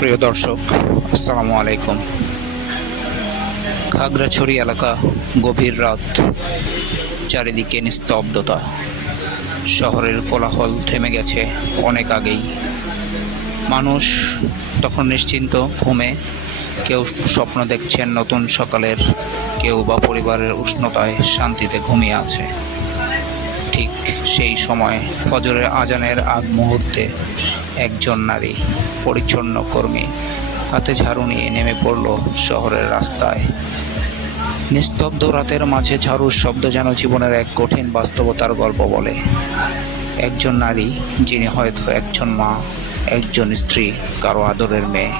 প্রিয় দর্শক, আসসালামু আলাইকুম। খাগড়াছড়ি এলাকা, গভীর রাত, চারিদিকে নিস্তব্ধতা। শহরের কোলাহল থেমে গেছে অনেক আগেই। মানুষ তখন নিশ্চিন্ত ঘুমে। কেউ স্বপ্ন দেখছেন নতুন সকালের, কেউ বা পরিবারের উষ্ণতায় শান্তিতে ঘুমিয়ে আছে। ঠিক সেই সময় ফজরের আজানের আগ মুহূর্তে একজন নারী, পরিচ্ছন্ন কর্মী, হাতে ঝাড়ু নিয়ে নেমে পড়ল শহরের রাস্তায়। নিস্তব্ধ রাতের মাঝে ঝাড়ুর শব্দ যেন জীবনের এক কঠিন বাস্তবতার গল্প বলে। একজন নারী, যিনি হয়তো একজন মা, একজন স্ত্রী, কারো আদরের মেয়ে।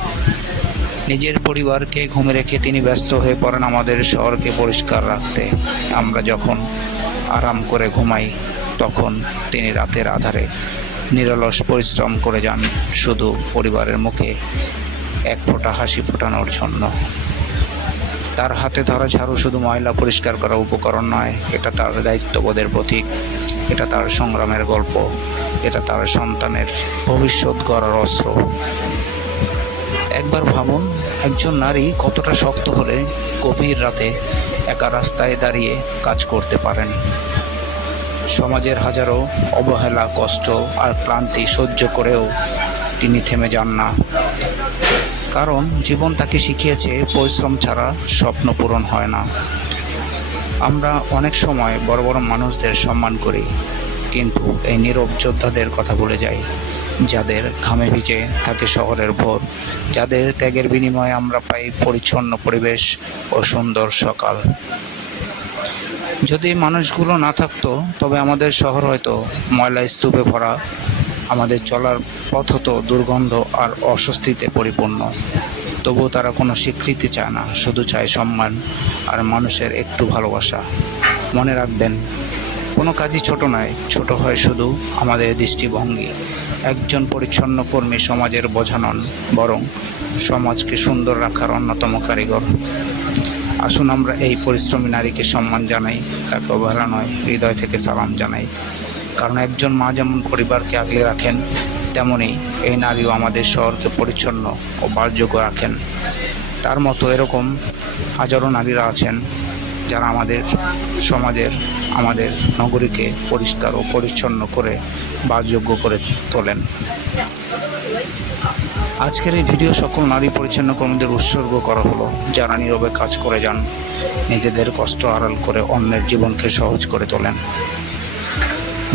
নিজের পরিবারকে ঘুমে রেখে তিনি ব্যস্ত হয়ে পড়েন আমাদের শহরকে পরিষ্কার রাখতে। আমরা যখন আরাম করে ঘুমাই, তখন তিনি রাতের আধারে নিরলস পরিশ্রম করে যান, শুধু পরিবারের মুখে এক ফোঁটা হাসি ফোটানোর জন্য। তার হাতে ধরা ঝাড়ু শুধু ময়লা পরিষ্কার করা উপকরণ নয়, এটা তার দায়িত্ববোধের প্রতীক, এটা তার সংগ্রামের গল্প, এটা তার সন্তানের ভবিষ্যৎ গড়ার অস্ত্র। একবার ভাবুন, একজন নারী কতটা শক্ত হলে গভীর রাতে একা রাস্তায় দাঁড়িয়ে কাজ করতে পারেন। সমাজের হাজারো অবহেলা, কষ্ট আর ক্লান্তি সহ্য করেও তিনি থেমে যান না। কারণ জীবন তাকে শিখিয়েছে, পরিশ্রম ছাড়া স্বপ্ন পূরণ হয় না। আমরা অনেক সময় বড় বড় মানুষদের সম্মান করি, কিন্তু এই নীরব যোদ্ধাদের কথা ভুলে যাই, যাদের ঘামে ভিজে থাকে শহরের ভোর, যাদের ত্যাগের বিনিময়ে আমরা পাই পরিচ্ছন্ন পরিবেশ ও সুন্দর সকাল। যদি মানুষগুলো না থাকতো, তবে আমাদের শহর হয়তো ময়লা স্তূপে ভরা, আমাদের চলার পথ হতো দুর্গন্ধ আর অস্বস্তিতে পরিপূর্ণ। তবুও তারা কোনো স্বীকৃতি চায় না, শুধু চায় সম্মান আর মানুষের একটু ভালোবাসা। মনে রাখবেন, কোনো কাজই ছোট নয়, ছোট হয় শুধু আমাদের দৃষ্টিভঙ্গি। একজন পরিচ্ছন্ন কর্মী সমাজের বোঝা নন, বরং সমাজকে সুন্দর রাখার অন্যতম কারিগর। আসুন আমরা এই পরিশ্রমী নারীকে সম্মান জানাই, তাকে অবহেলা নয়, হৃদয় থেকে সালাম জানাই। কারণ একজন মা যেমন পরিবারকে আগলে রাখেন, তেমনি এই নারীও আমাদের শহরকে পরিচ্ছন্ন ও বাসযোগ্য রাখেন। তার মতো এরকম হাজারো নারীরা আছেন, যারা আমাদের সমাজের, আমাদের নগরীকে পরিষ্কার ও পরিচ্ছন্ন করে বাসযোগ্য করে তোলেন। আজকের এই ভিডিও সকল নারী পরিচ্ছন্ন কর্মীদের উৎসর্গ করা হলো, যারা নীরবে কাজ করে যান, নিজেদের কষ্ট আড়াল করে অন্যের জীবনকে সহজ করে তোলেন।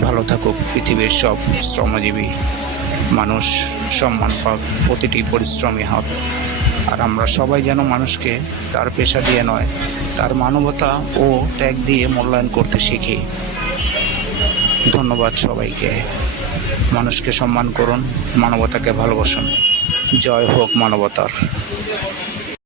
ভালো থাকুক পৃথিবীর সব শ্রমজীবী মানুষ, সম্মান পাক প্রতিটি পরিশ্রমী হাত। আর আমরা সবাই যেন মানুষকে তার পেশা দিয়ে নয়, তার মানবতা ও ত্যাগ দিয়ে মূল্যায়ন করতে শিখি। ধন্যবাদ সবাইকে। মানুষকে সম্মান করুন, মানবতাকে ভালোবাসুন। জয় হোক মানবতার।